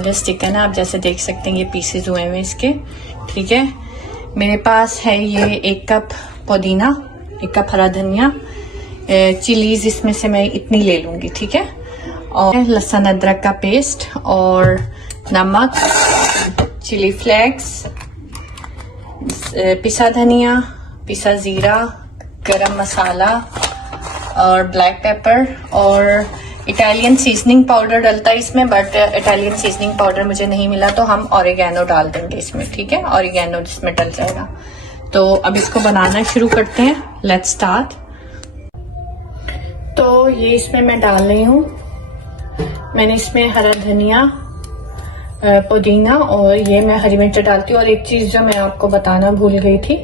Just chicken है, आप जैसे देख सकते हैं ये पीसेज हुए हैं इसके। ठीक है, मेरे पास है ये 1 कप पुदीना, 1 कप हरा धनिया, चिलीज इसमें से मैं इतनी ले लूंगी। ठीक है, और लहसुन अदरक का पेस्ट और नमक, चिली फ्लेक्स, पिसा धनिया, पिसा जीरा, गरम मसाला और ब्लैक पेपर और इटालियन सीजनिंग पाउडर डलता है इसमें, बट इटालियन सीजनिंग पाउडर मुझे नहीं मिला तो हम ऑरिगेनो डाल देंगे इसमें। ठीक है, ऑरिगेनो इसमें डल जाएगा। तो अब इसको बनाना शुरू करते हैं, लेट्स स्टार्ट। तो ये इसमें मैं डाल रही हूँ, मैंने इसमें हरा धनिया, पुदीना और ये मैं हरी मिर्च डालती हूँ। और एक चीज जो मैं आपको बताना भूल गई थी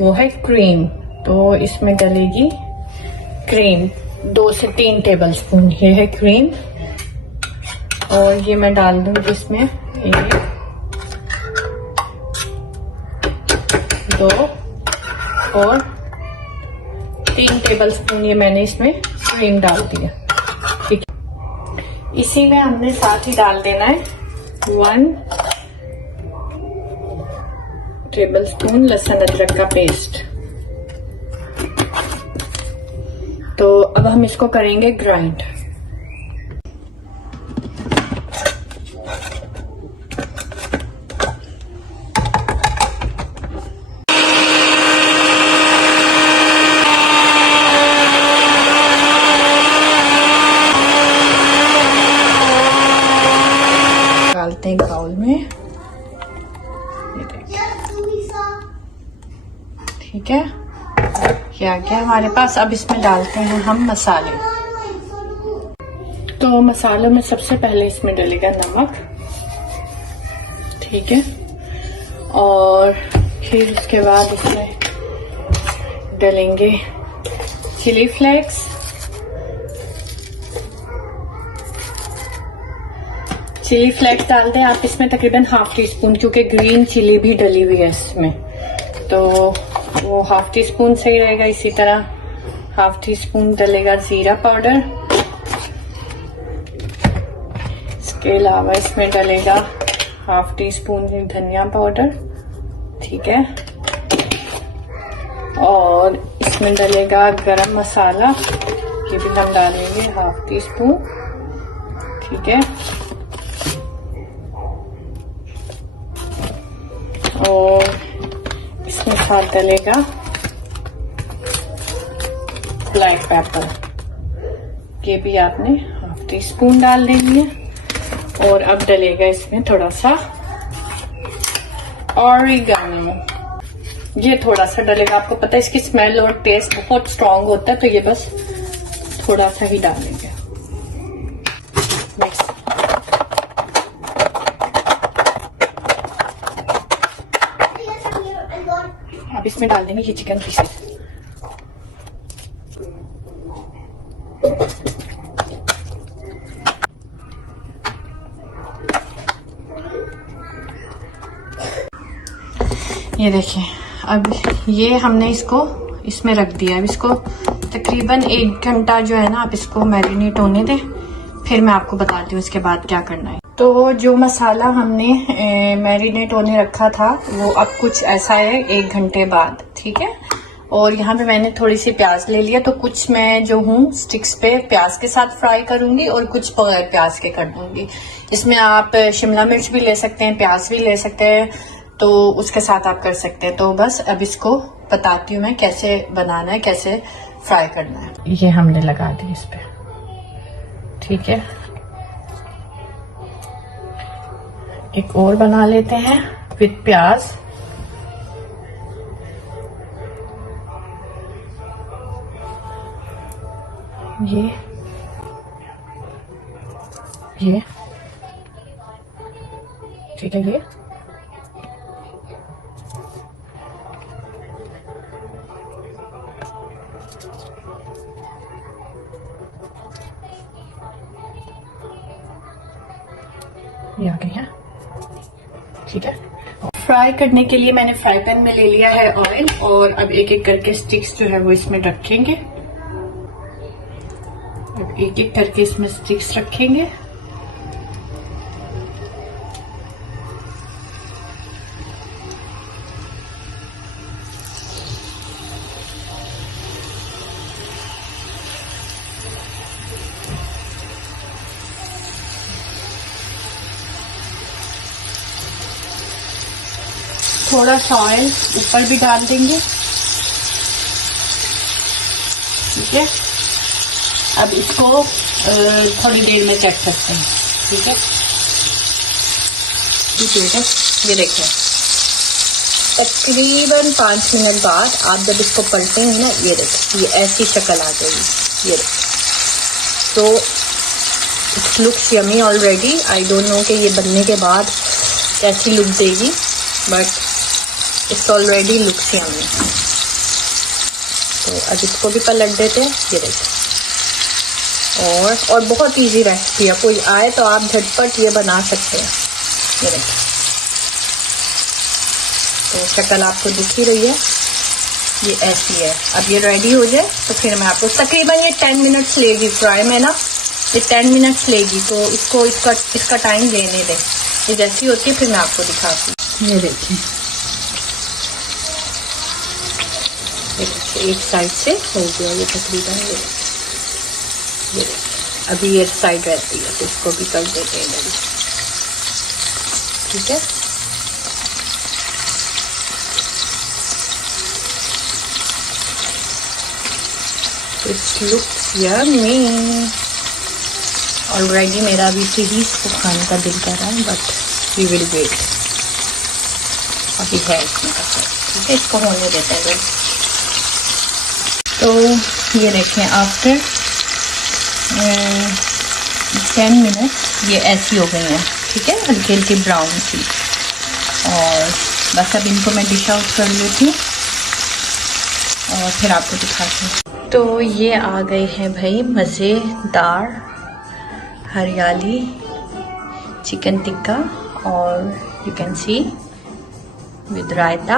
वो है क्रीम। तो इसमें डलेगी क्रीम 2 से 3 टेबल स्पून, ये है क्रीम। और ये मैं डाल दूंगी इसमें 1, 2 और 3 टेबल स्पून ये मैंने इसमें क्रीम डाल दिया। ठीक है, इसी में हमने साथ ही डाल देना है 1 टेबल स्पून लहसुन अदरक का पेस्ट। तो अब हम इसको करेंगे ग्राइंड। डालते हैं बाउल में, ठीक है, क्या क्या हमारे पास। अब इसमें डालते हैं हम मसाले। तो मसालों में सबसे पहले इसमें डलेगा नमक, ठीक है, और फिर उसके बाद इसमें डलेंगे चिली फ्लेक्स, चिली फ्लेक्स डालते हैं आप इसमें तकरीबन ½ टीस्पून, क्योंकि ग्रीन चिली भी डली हुई है इसमें, तो वो ½ टीस्पून सही रहेगा। इसी तरह ½ टीस्पून डलेगा जीरा पाउडर, इसके अलावा इसमें डलेगा ½ टीस्पून धनिया पाउडर, ठीक है, और इसमें डलेगा गरम मसाला, ये भी हम डालेंगे ½ टीस्पून, ठीक है, और इसमें साथ डलेगा ब्लैक पेपर, ये भी आपने ½ टीस्पून डाल देंगे। और अब डलेगा इसमें थोड़ा सा ऑरिगेनो, ये थोड़ा सा डलेगा। आपको पता है इसकी स्मेल और टेस्ट बहुत स्ट्रांग होता है, तो ये बस थोड़ा सा ही डालेंगे। अब इसमें डाल देंगे ये चिकन पीसेस। ये देखिए, अब ये हमने इसको इसमें रख दिया। अब इसको तकरीबन 1 घंटा जो है ना, आप इसको मैरिनेट होने दें, फिर मैं आपको बताती हूँ इसके बाद क्या करना है। तो जो मसाला हमने मैरिनेट होने रखा था वो अब कुछ ऐसा है 1 घंटे बाद, ठीक है। और यहाँ पे मैंने थोड़ी सी प्याज ले लिया, तो कुछ मैं जो हूँ स्टिक्स पे प्याज के साथ फ्राई करूंगी और कुछ बगैर प्याज के कर दूंगी। इसमें आप शिमला मिर्च भी ले सकते हैं, प्याज भी ले सकते हैं, तो उसके साथ आप कर सकते हैं। तो बस अब इसको बताती हूँ मैं कैसे बनाना है, कैसे फ्राई करना है। ये हमने लगा दी इस पे, ठीक है। एक और बना लेते हैं विद प्याज। ये ठीक है, ये आ गई है, ठीक है। फ्राई करने के लिए मैंने फ्राई पैन में ले लिया है ऑयल, और अब एक एक करके स्टिक्स जो है वो इसमें रखेंगे। अब एक एक करके इसमें स्टिक्स रखेंगे। थोड़ा सा ऑयल ऊपर भी डाल देंगे। ठीक है, अब इसको थोड़ी देर में चेक करते हैं। ठीक है, ये देखिए तकरीबन 5 मिनट बाद आप जब इसको पलटेंगे ना, ये देखिए ये ऐसी शक्ल आ जाएगी। ये तो it's looks yummy already. I don't know कि ये बनने के बाद कैसी लुक देगी, but it's already looks yummy. तो अब इसको भी पलट देते हैं। ये देखिए, और बहुत इजी रेसिपी है, कोई आए तो आप झटपट ये बना सकते हैं। ये देखिए, तो शक्ल आपको दिख ही रही है, ये ऐसी है। अब ये रेडी हो जाए तो फिर मैं आपको, तकरीबन ये 10 मिनट्स लेगी फ्राई में ना, ये 10 मिनट्स लेगी। तो इसको इसका टाइम लेने दें। ये जैसी होती है फिर मैं आपको दिखाती हूँ। ये देखिए, एक साइड से हो गया ये तकरीबन। ये अभी ये साइड रहती है तो इसको भी कर देते हैं इधर। ठीक है, इट्स लुक्स यम्मी। ऑलरेडी मेरा अभी सीरीज को खाने का दिल कर रहा है, बट वी विल वेट। अभी है इसमें कसर। ठीक है, इसको होने देते हैं। तो ये देखें, आफ्टर 10 मिनट्स ये ऐसी हो गई हैं। ठीक है, हल्की हल्की ब्राउन सी। और बस अब इनको मैं डिश आउट कर लेती हूँ और फिर आपको दिखाती हूँ। तो ये आ गए हैं भाई मज़ेदार हरियाली चिकन टिक्का, और you can see with raita.